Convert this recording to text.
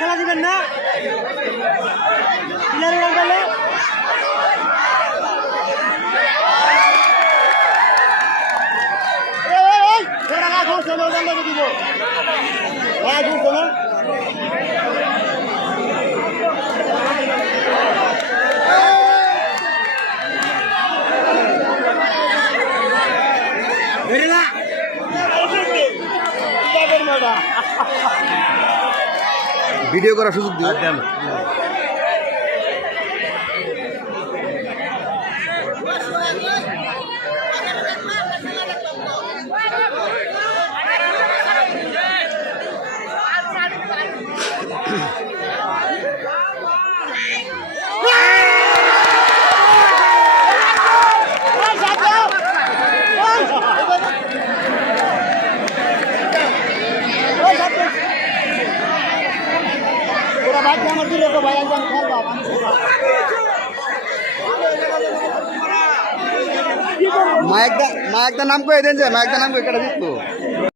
খেলা দিবেন না গেলে দিব ভিডিও করার সুযোগ দিও। মায়ের নাম কয়ে দেন যে মায়ের নাম কয়ে কেটে দিত।